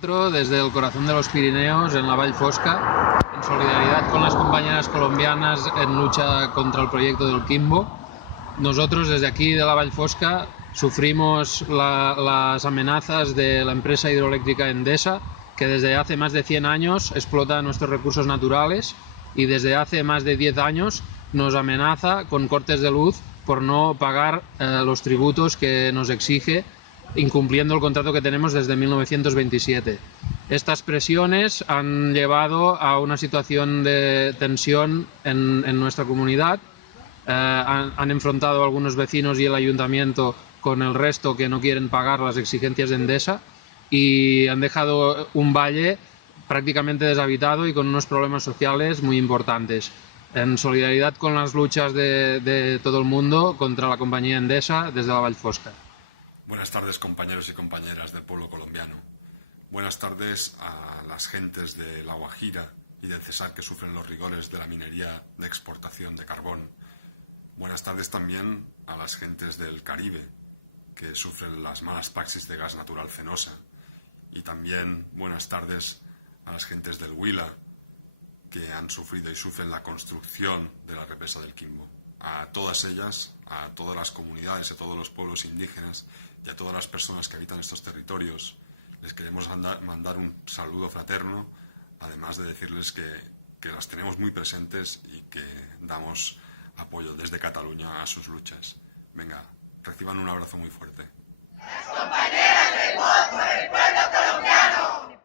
Desde el corazón de los Pirineos, en la Vall Fosca, en solidaridad con las compañeras colombianas en lucha contra el proyecto del Quimbo. Nosotros desde aquí de la Vall Fosca sufrimos las amenazas de la empresa hidroeléctrica Endesa, que desde hace más de 100 años explota nuestros recursos naturales y desde hace más de 10 años nos amenaza con cortes de luz por no pagar los tributos que nos exige, incumpliendo el contrato que tenemos desde 1927. Estas presiones han llevado a una situación de tensión en nuestra comunidad. Han enfrentado a algunos vecinos y el ayuntamiento con el resto que no quieren pagar las exigencias de Endesa y han dejado un valle prácticamente deshabitado y con unos problemas sociales muy importantes. En solidaridad con las luchas de todo el mundo contra la compañía Endesa desde la Vall Fosca. Buenas tardes, compañeros y compañeras del pueblo colombiano. Buenas tardes a las gentes de La Guajira y del Cesar que sufren los rigores de la minería de exportación de carbón. Buenas tardes también a las gentes del Caribe que sufren las malas praxis de gas natural Fenosa. Y también buenas tardes a las gentes del Huila que han sufrido y sufren la construcción de la represa del Quimbo. A todas ellas, a todas las comunidades, a todos los pueblos indígenas y a todas las personas que habitan estos territorios, les queremos mandar un saludo fraterno, además de decirles que las tenemos muy presentes y que damos apoyo desde Cataluña a sus luchas. Venga, reciban un abrazo muy fuerte. Las compañeras del voz por el pueblo colombiano.